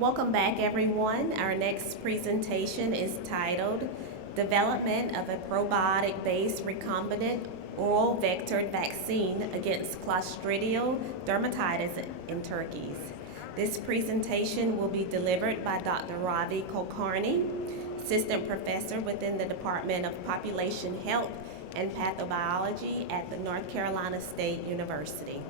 Welcome back, everyone. Our next presentation is titled Development of a Probiotic-Based Recombinant Oral Vectored Vaccine Against Clostridial Dermatitis in Turkeys. This presentation will be delivered by Dr. Ravi Kulkarni, Assistant Professor within the Department of Population Health and Pathobiology at the North Carolina State University.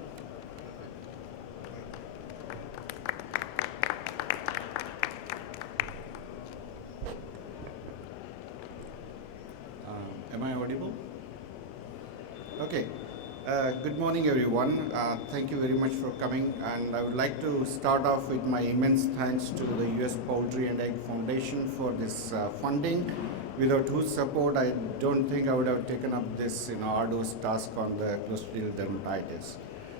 Am I audible? Okay. Good morning, everyone. Thank you very much for coming. And I would like to start off with my immense thanks to the US Poultry and Egg Foundation for this funding, without whose support I don't think I would have taken up this arduous task on the Clostridial dermatitis.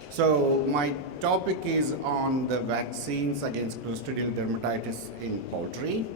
So my topic is on the vaccines against Clostridial dermatitis in poultry.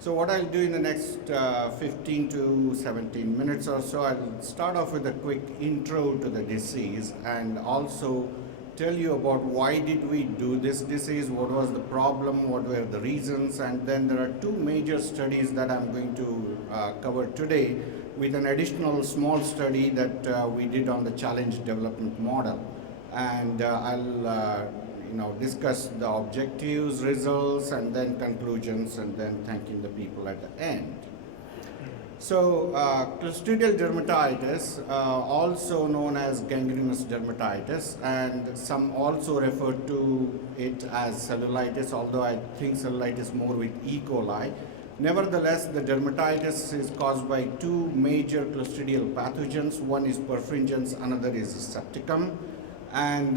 So what I'll do in the next 15 to 17 minutes or so, I'll start off with a quick intro to the disease and also tell you about why did we do this disease, what was the problem, what were the reasons, and then there are two major studies that I'm going to cover today with an additional small study that we did on the challenge development model. And I'll discuss the objectives, results, and then conclusions, and then thanking the people at the end. So, Clostridial dermatitis, also known as gangrenous dermatitis, and some also refer to it as cellulitis, although I think cellulitis more with E. coli. Nevertheless, the dermatitis is caused by two major Clostridial pathogens. One is perfringens, another is septicum. And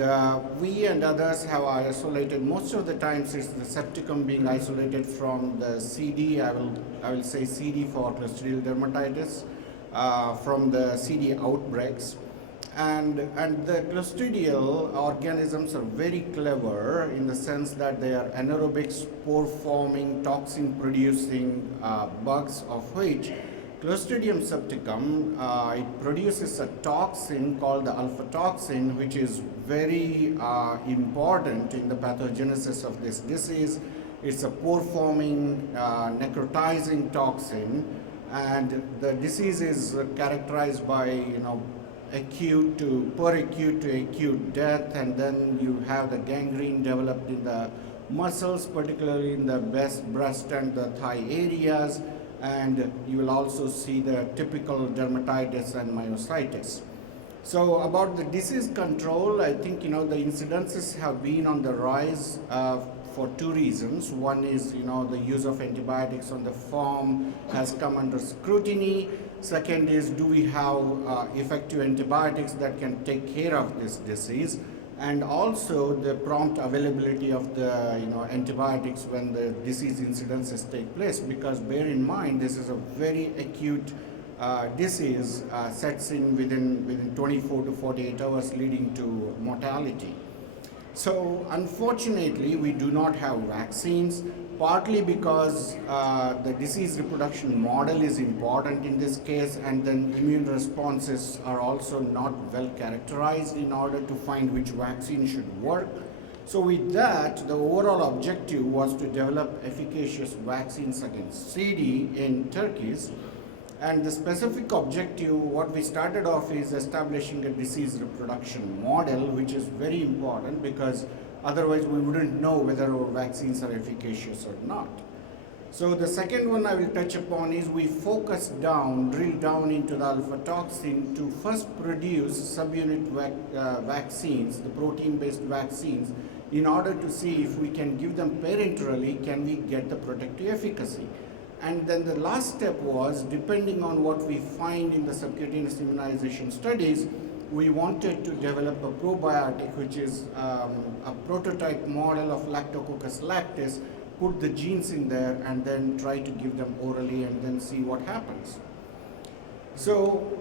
we and others have isolated, most of the times it's the septicum being isolated from the CD, I will say CD for Clostridial dermatitis, from the CD outbreaks. And the Clostridial organisms are very clever in the sense that they are anaerobic, spore-forming, toxin-producing bugs, of which Clostridium septicum, it produces a toxin called the alpha toxin, which is very important in the pathogenesis of this disease. It's a pore-forming, necrotizing toxin, and the disease is characterized by acute to peracute to acute death, and then you have the gangrene developed in the muscles, particularly in the breast and the thigh areas. And you will also see the typical dermatitis and myositis. So about the disease control, I think the incidences have been on the rise for two reasons. One is the use of antibiotics on the farm has come under scrutiny. Second is, do we have effective antibiotics that can take care of this disease? And also the prompt availability of the antibiotics when the disease incidences take place, because bear in mind this is a very acute disease, sets in within 24 to 48 hours, leading to mortality. So unfortunately we do not have vaccines, partly because the disease reproduction model is important in this case, and then immune responses are also not well characterized in order to find which vaccine should work. So with that, the overall objective was to develop efficacious vaccines against CD in turkeys. And the specific objective, what we started off is establishing a disease reproduction model, which is very important because otherwise we wouldn't know whether our vaccines are efficacious or not. So the second one I will touch upon is we drill down into the alpha toxin to first produce subunit vaccines, the protein-based vaccines, in order to see if we can give them parenterally, can we get the protective efficacy. And then the last step was, depending on what we find in the subcutaneous immunization studies, we wanted to develop a probiotic, which is a prototype model of Lactococcus lactis, put the genes in there, and then try to give them orally and then see what happens. So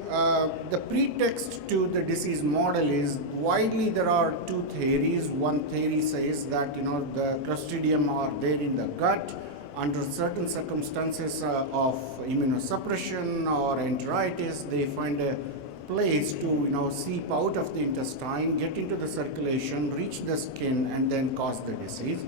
the pretext to the disease model is, widely there are two theories. One theory says that the Clostridium are there in the gut. Under certain circumstances of immunosuppression or enteritis, they find a place to seep out of the intestine, get into the circulation, reach the skin, and then cause the disease.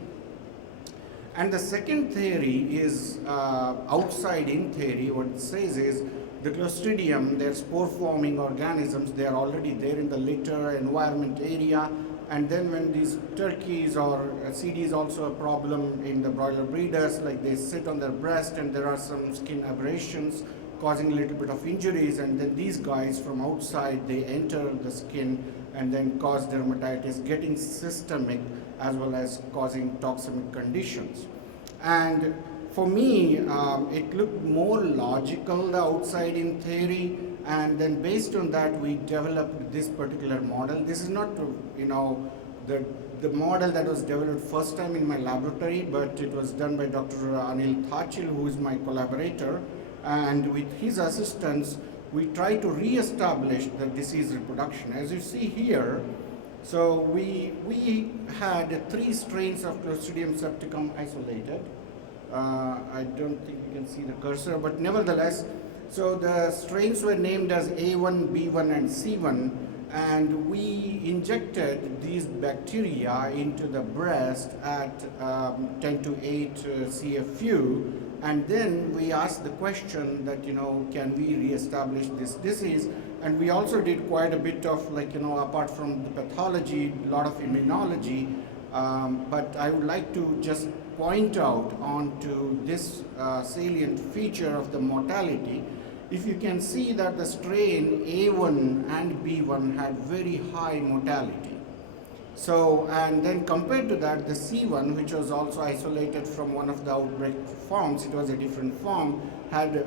And the second theory is outside-in theory. What it says is the Clostridium, they're spore-forming organisms. They are already there in the litter environment area. And then when these turkeys or CD is also a problem in the broiler breeders, like they sit on their breast and there are some skin aberrations causing a little bit of injuries, and then these guys from outside, they enter the skin and then cause dermatitis, getting systemic as well as causing toxic conditions. And for me, it looked more logical, the outside in theory, and then based on that, we developed this particular model. This is not, the model that was developed first time in my laboratory, but it was done by Dr. Anil Thachil, who is my collaborator, and with his assistance, we try to re-establish the disease reproduction. As you see here, so we had 3 strains of Clostridium septicum isolated. I don't think you can see the cursor, but nevertheless, so the strains were named as A1, B1, and C1, and we injected these bacteria into the breast at 10 to 8 CFU, and then we asked the question that, can we re-establish this disease? And we also did quite a bit of, apart from the pathology, a lot of immunology, but I would like to just point out onto this salient feature of the mortality. If you can see that the strain A1 and B1 had very high mortality. So, and then compared to that, the C1, which was also isolated from one of the outbreak forms, it was a different form, had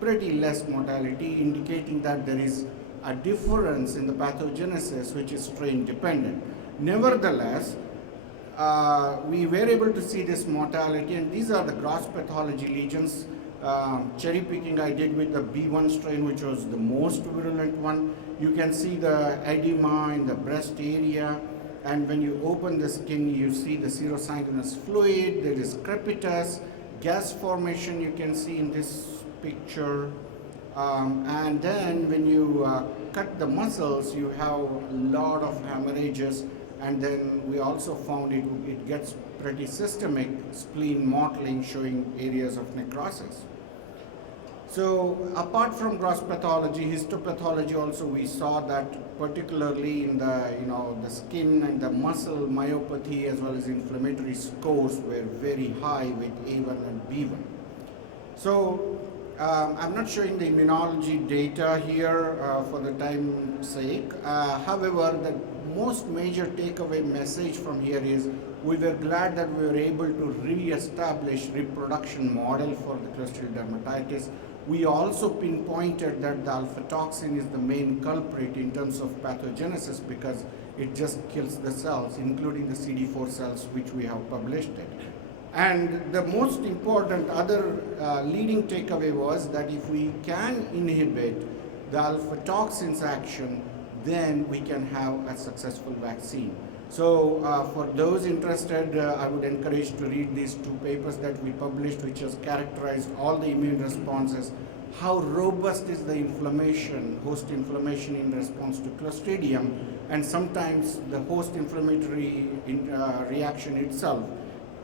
pretty less mortality, indicating that there is a difference in the pathogenesis, which is strain dependent. Nevertheless, we were able to see this mortality, and these are the gross pathology lesions. Cherry picking I did with the B1 strain, which was the most virulent one. You can see the edema in the breast area, and when you open the skin, you see the serosyngenous fluid, there is crepitus, gas formation you can see in this picture. And then when you cut the muscles, you have a lot of hemorrhages, and then we also found it gets pretty systemic, spleen mottling showing areas of necrosis. So apart from gross pathology, histopathology also we saw that particularly in the skin and the muscle myopathy as well as inflammatory scores were very high with A1 and B1. So I'm not showing the immunology data here for the time's sake. However, the most major takeaway message from here is we were glad that we were able to re-establish reproduction model for the Clostridial dermatitis. We also pinpointed that the alpha toxin is the main culprit in terms of pathogenesis because it just kills the cells, including the CD4 cells, which we have published it. And the most important other leading takeaway was that if we can inhibit the alpha toxin's action, then we can have a successful vaccine. So for those interested, I would encourage to read these 2 papers that we published, which has characterized all the immune responses, how robust is the inflammation, host inflammation in response to Clostridium, and sometimes the host inflammatory reaction itself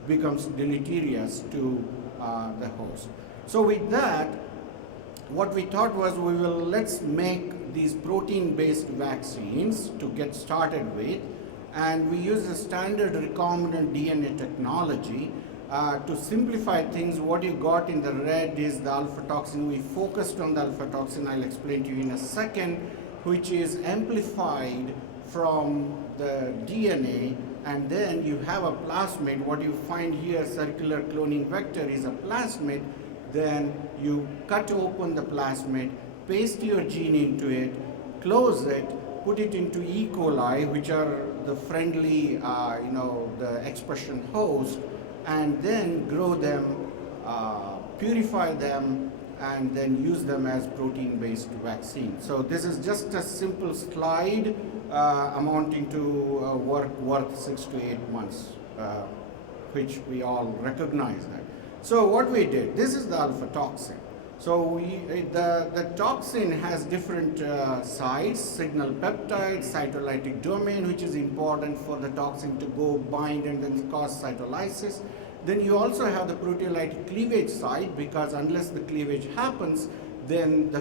becomes deleterious to the host. So with that, what we thought was let's make these protein-based vaccines to get started with, and we use the standard recombinant DNA technology to simplify things. What you got in the red is the alpha toxin. We focused on the alpha toxin, I'll explain to you in a second, which is amplified from the DNA, and then you have a plasmid. What you find here, circular cloning vector, is a plasmid. Then you cut open the plasmid, paste your gene into it, close it, put it into E. coli, which are the friendly, the expression host, and then grow them, purify them, and then use them as protein-based vaccine. So this is just a simple slide amounting to work worth 6 to 8 months, which we all recognize that. So what we did, this is the alpha toxin. So the toxin has different sites, signal peptide, cytolytic domain, which is important for the toxin to go bind and then cause cytolysis. Then you also have the proteolytic cleavage side, because unless the cleavage happens, then the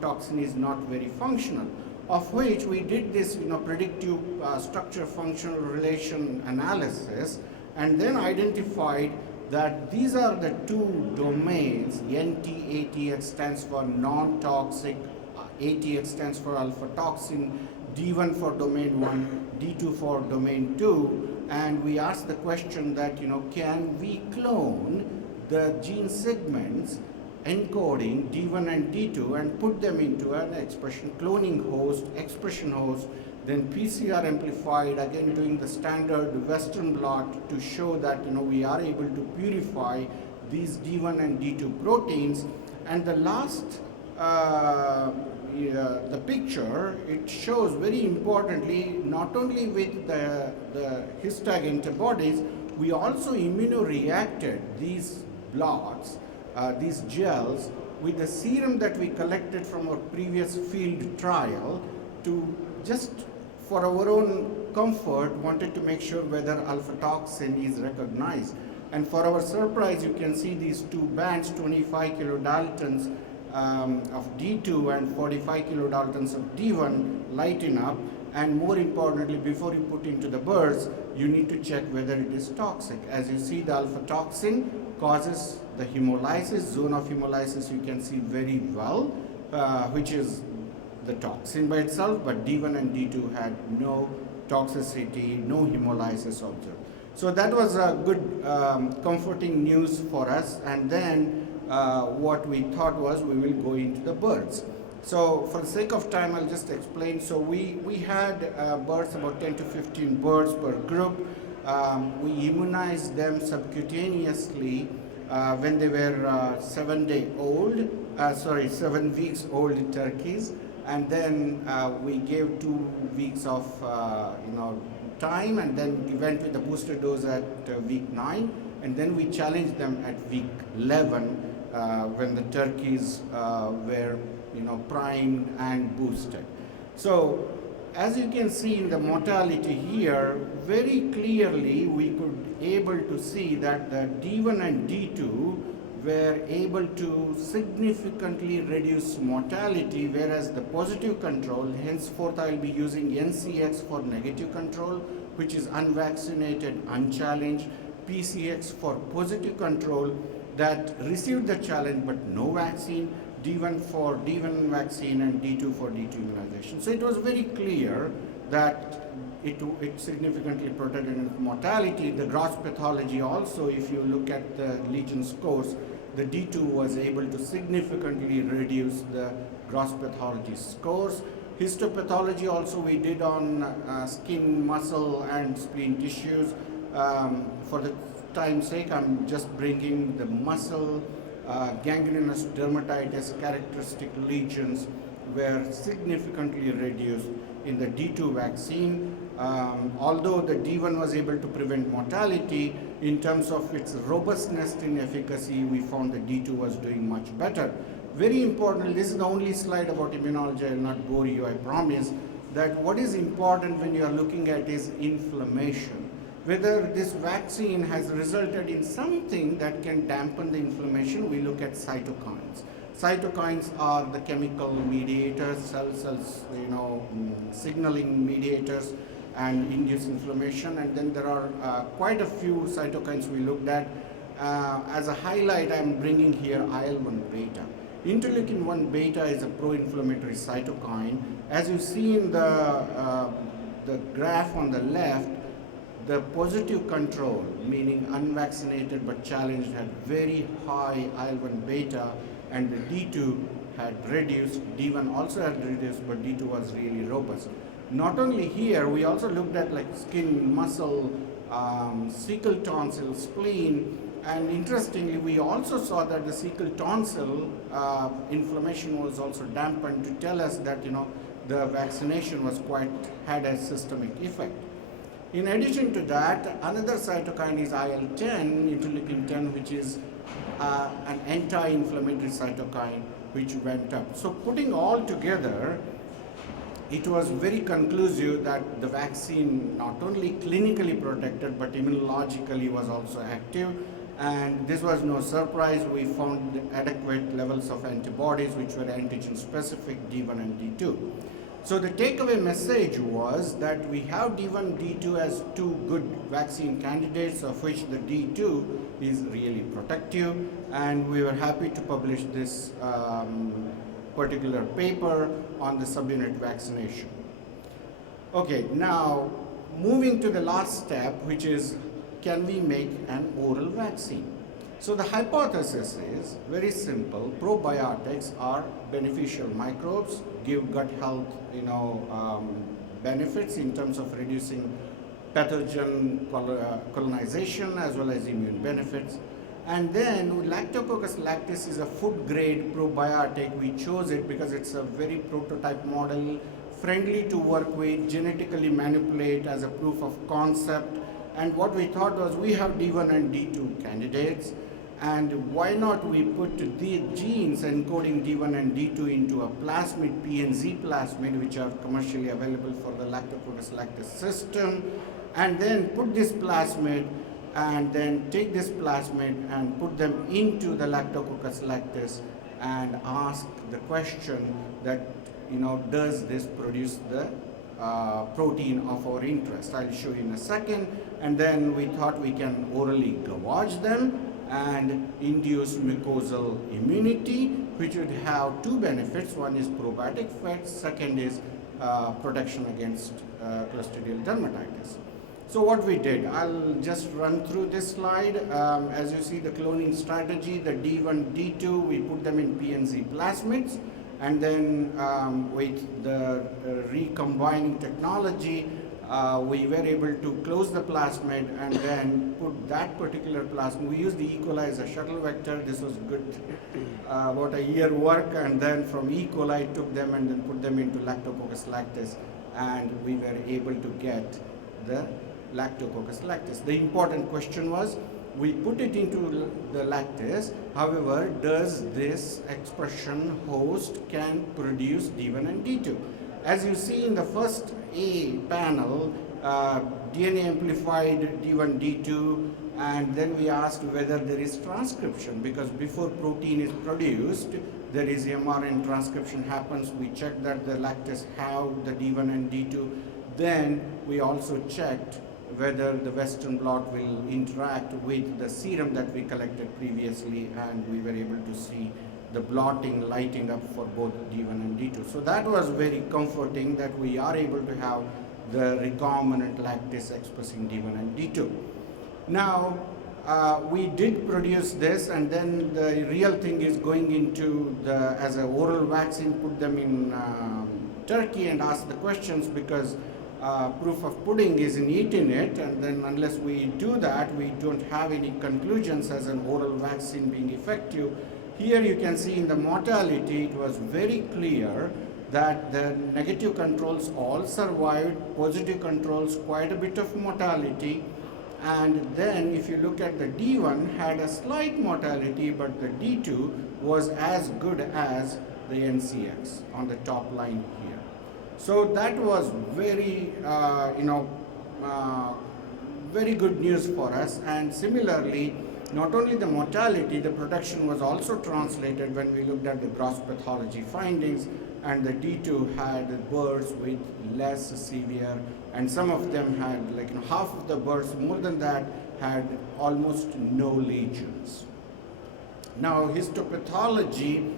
toxin is not very functional. Of which we did this, predictive structure functional relation analysis, and then identified that these are the two domains. NT-ATX stands for non-toxic, ATX stands for alpha toxin, D1 for domain 1, D2 for domain 2, and we asked the question that, can we clone the gene segments encoding D1 and D2 and put them into an expression cloning host, expression host, then PCR amplified, again doing the standard Western blot to show that we are able to purify these D1 and D2 proteins. And the last the picture, it shows very importantly, not only with the histag antibodies, we also immunoreacted these blots, these gels, with the serum that we collected from our previous field trial, to just for our own comfort wanted to make sure whether alpha toxin is recognized. And for our surprise, you can see these two bands, 25 kilodaltons of D2 and 45 kilodaltons of D1 lighten up. And more importantly, before you put into the birds, you need to check whether it is toxic. As you see, the alpha toxin causes the hemolysis, zone of hemolysis you can see very well, which is the toxin by itself, but D1 and D2 had no toxicity, no hemolysis observed. So that was a good comforting news for us. And then what we thought was we will go into the birds. So for the sake of time, I'll just explain. So we had birds, about 10 to 15 birds per group. We immunized them subcutaneously when they were 7 weeks old turkeys. And then we gave 2 weeks of time, and then we went with the booster dose at week 9, and then we challenged them at week 11 when the turkeys were primed and boosted. So as you can see in the mortality here, very clearly we could able to see that the D1 and D2 were able to significantly reduce mortality, whereas the positive control, henceforth I will be using NCX for negative control, which is unvaccinated, unchallenged, PCX for positive control that received the challenge but no vaccine, D1 for D1 vaccine and D2 for D2 immunization. So it was very clear that it significantly protected mortality. The gross pathology also, if you look at the lesion scores, the D2 was able to significantly reduce the gross pathology scores. Histopathology also we did on skin, muscle and spleen tissues. For the time's sake, I'm just bringing the muscle, gangrenous dermatitis characteristic lesions were significantly reduced in the D2 vaccine. Although the D1 was able to prevent mortality, in terms of its robustness in efficacy, we found the D2 was doing much better. Very important, this is the only slide about immunology, I will not bore you, I promise, that what is important when you are looking at is inflammation. Whether this vaccine has resulted in something that can dampen the inflammation, we look at cytokines. Cytokines are the chemical mediators, cells, signaling mediators and induce inflammation. And then there are quite a few cytokines we looked at. As a highlight, I'm bringing here IL-1 beta. Interleukin-1 beta is a pro-inflammatory cytokine. As you see in the graph on the left, the positive control, meaning unvaccinated but challenged, had very high IL-1 beta, and the D2 had reduced, D1 also had reduced, but D2 was really robust. Not only here, we also looked at like skin, muscle, cecal tonsil, spleen, and interestingly, we also saw that the cecal tonsil inflammation was also dampened to tell us that the vaccination was had a systemic effect. In addition to that, another cytokine is IL-10, interleukin-10, which is an anti-inflammatory cytokine which went up. So putting all together, it was very conclusive that the vaccine not only clinically protected but immunologically was also active. And this was no surprise. We found adequate levels of antibodies which were antigen specific, D1 and D2. So the takeaway message was that we have D1, D2 as two good vaccine candidates, of which the D2 is really protective, and we were happy to publish this particular paper on the subunit vaccination. Okay, now moving to the last step, which is, can we make an oral vaccine? So the hypothesis is very simple. Probiotics are beneficial microbes, give gut health, benefits in terms of reducing pathogen colonization as well as immune benefits. And then Lactococcus lactis is a food grade probiotic. We chose it because it's a very prototype model, friendly to work with, genetically manipulate as a proof of concept. And what we thought was, we have D1 and D2 candidates, and why not we put the genes encoding D1 and D2 into a plasmid, PNZ plasmid, which are commercially available for the Lactococcus lactis system, and then put this plasmid and then take this plasmid and put them into the Lactococcus lactis and ask the question that, does this produce the protein of our interest? I'll show you in a second. And then we thought we can orally gavage them and induce mucosal immunity, which would have two benefits. One is probiotic effects, second is protection against Clostridial dermatitis. So what we did, I'll just run through this slide. As you see, the cloning strategy, the D1, D2, we put them in PNZ plasmids, and then with the recombining technology, we were able to close the plasmid and then put that particular plasmid. We used the E. coli as a shuttle vector. This was good, about a year work, and then from E. coli took them and then put them into Lactococcus lactis, and we were able to get the Lactococcus lactis. The important question was, we put it into the lactis, however, does this expression host can produce D1 and D2? As you see in the first A panel, DNA amplified D1, D2, and then we asked whether there is transcription, because before protein is produced, there is mRNA transcription happens. We checked that the lactis have the D1 and D2. Then we also checked whether the Western blot will interact with the serum that we collected previously, and we were able to see the blotting lighting up for both D1 and D2. So that was very comforting that we are able to have the recombinant lactis expressing D1 and D2. Now, we did produce this, and then the real thing is going into as an oral vaccine, put them in Turkey and ask the questions, because proof of pudding is in eating it, and then unless we do that, we don't have any conclusions as an oral vaccine being effective. Here you can see in the mortality, it was very clear that the negative controls all survived, positive controls quite a bit of mortality, and then if you look at the D1 had a slight mortality, but the D2 was as good as the NCX on the top line here. So that was very, very good news for us. And similarly, not only the mortality, the protection was also translated when we looked at the gross pathology findings, and the D2 had birds with less severe, and some of them had half of the birds, more than that, had almost no lesions. Now histopathology,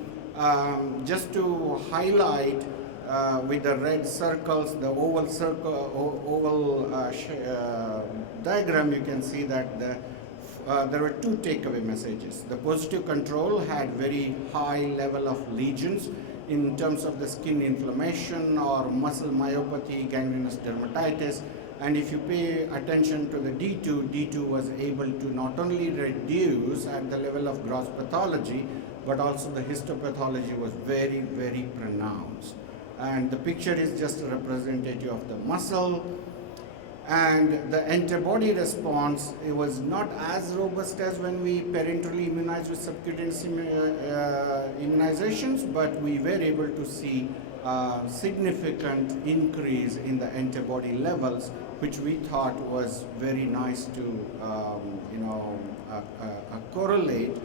just to highlight with the red circles, the oval diagram, you can see that there were two takeaway messages. The positive control had very high level of lesions in terms of the skin inflammation or muscle myopathy, gangrenous dermatitis. And if you pay attention to the D2 was able to not only reduce at the level of gross pathology, but also the histopathology was very, very pronounced. And the picture is just a representative of the muscle. And the antibody response, it was not as robust as when we parenterally immunized with subcutaneous immunizations, but we were able to see significant increase in the antibody levels, which we thought was very nice to correlate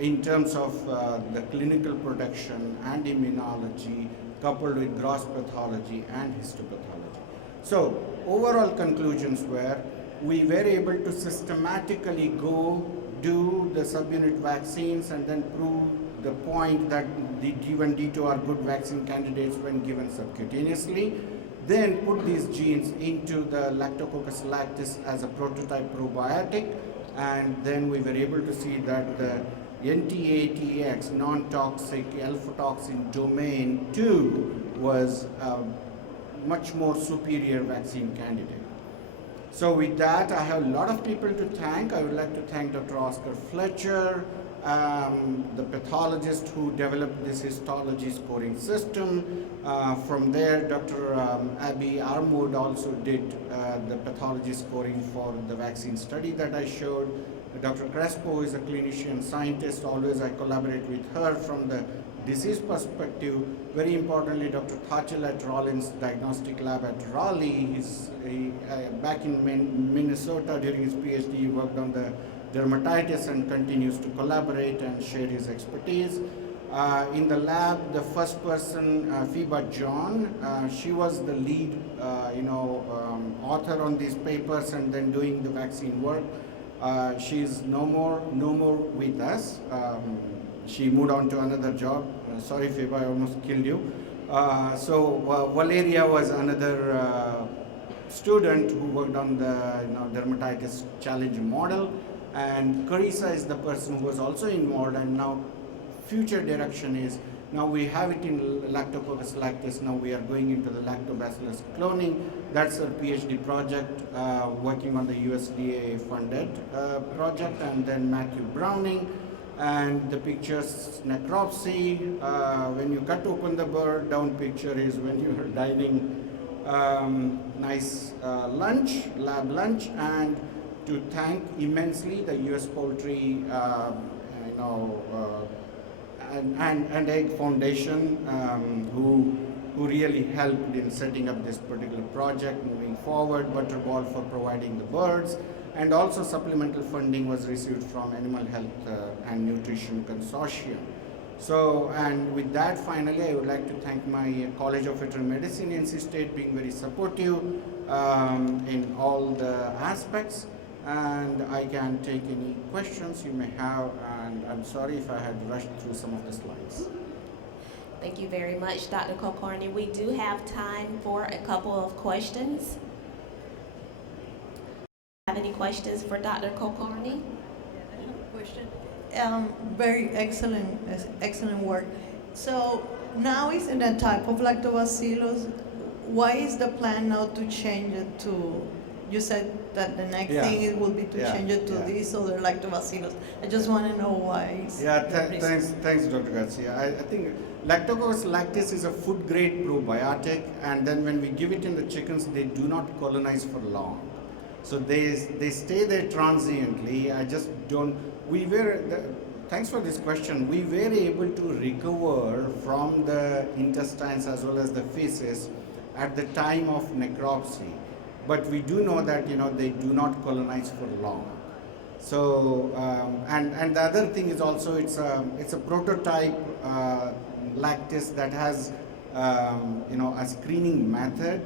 in terms of the clinical protection and immunology coupled with gross pathology and histopathology. So overall conclusions were we were able to systematically go do the subunit vaccines and then prove the point that the D1, D2 are good vaccine candidates when given subcutaneously, then put these genes into the Lactococcus lactis as a prototype probiotic, and then we were able to see that the NTA-TX, non-toxic alpha-toxin domain 2 was a much more superior vaccine candidate. So with that, I have a lot of people to thank. I would like to thank Dr. Oscar Fletcher, the pathologist who developed this histology scoring system. From there, Dr. Abby Armoud also did the pathology scoring for the vaccine study that I showed. Dr. Crespo is a clinician scientist. Always I collaborate with her from the disease perspective. Very importantly, Dr. Thachil at Rollins Diagnostic Lab at Raleigh. Back in Minnesota during his PhD, he worked on the dermatitis and continues to collaborate and share his expertise. In the lab, the first person, Fiba John, she was the lead, author on these papers and then doing the vaccine work. She's no more with us. She moved on to another job. Sorry, Fiba, I almost killed you. Valeria was another student who worked on the dermatitis challenge model, and Carissa is the person who was also involved. And now, future direction is now we have it in Lactococcus lactis. Now we are going into the lactobacillus cloning. That's a PhD project working on the USDA funded project, and then Matthew Browning. And the pictures, necropsy, when you cut open the bird, down picture is when you are dining, nice lunch, lab lunch, and to thank immensely the USPOULTRY, and Egg Foundation, who really helped in setting up this particular project moving forward, Butterball for providing the birds, and also supplemental funding was received from Animal Health and Nutrition Consortium. So, and with that, finally, I would like to thank my College of Veterinary Medicine, NC State, being very supportive in all the aspects, and I can take any questions you may have, and I'm sorry if I had rushed through some of the slides. Thank you very much, Dr. Kulkarni. We do have time for a couple of questions. Have any questions for Dr. Kulkarni? I have a question. Very excellent work. So now it's in a type of lactobacillus. Why is the plan now to change it to? You said that the next thing it will be to change it to this other lactobacillus. I just want to know why. Thanks, Dr. Garcia. I think Lactococcus lactis is a food grade probiotic, and then when we give it in the chickens, they do not colonize for long. So they stay there transiently. Thanks for this question. We were able to recover from the intestines as well as the feces at the time of necropsy. But we do know that they do not colonize for long. So and the other thing is also it's a prototype lactis that has a screening method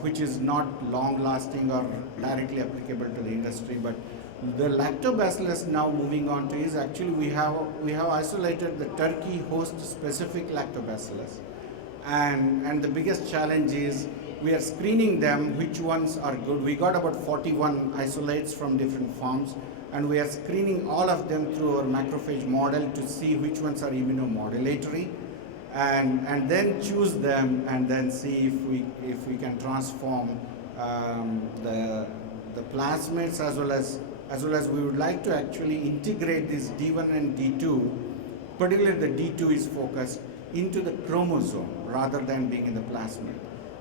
which is not long lasting or directly applicable to the industry. But the lactobacillus now moving on to is actually we have isolated the turkey host specific lactobacillus, and the biggest challenge is we are screening them which ones are good. We got about 41 isolates from different farms, and we are screening all of them through our macrophage model to see which ones are immunomodulatory, and then choose them and then see if we can transform the plasmids as well as we would like to actually integrate this D1 and D2, particularly the D2 is focused into the chromosome rather than being in the plasmid,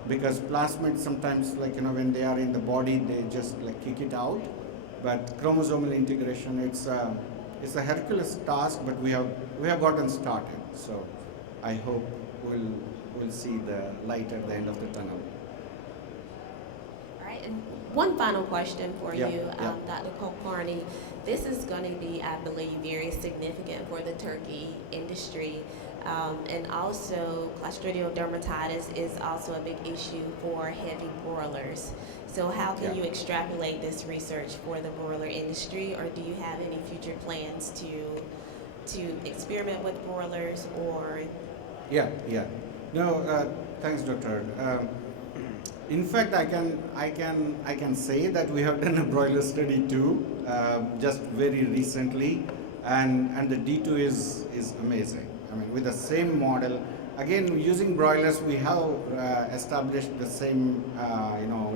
because plasmids sometimes when they are in the body they just kick it out, but chromosomal integration it's a Hercules task, but we have gotten started. So I hope we'll see the light at the end of the tunnel. All right, One final question for Yeah, you, yeah. Dr. Kulkarni. This is going to be, I believe, very significant for the turkey industry. And also, Clostridial dermatitis is also a big issue for heavy broilers. So how can Yeah. you extrapolate this research for the broiler industry, or do you have any future plans to experiment with broilers or? Yeah, yeah. No, thanks, doctor. In fact, I can say that we have done a broiler study too, just very recently, and the D2 is amazing. I mean, with the same model, again using broilers, we have established the same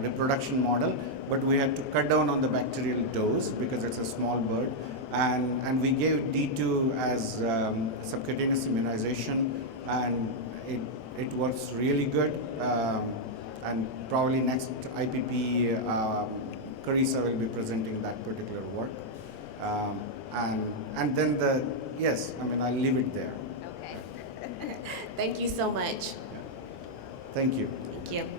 reproduction model, but we had to cut down on the bacterial dose because it's a small bird, and we gave D2 as subcutaneous immunization, and it works really good. And probably next IPP, Carissa will be presenting that particular work. Um, and then yes, I mean, I'll leave it there. Okay. Thank you so much. Thank you. Thank you.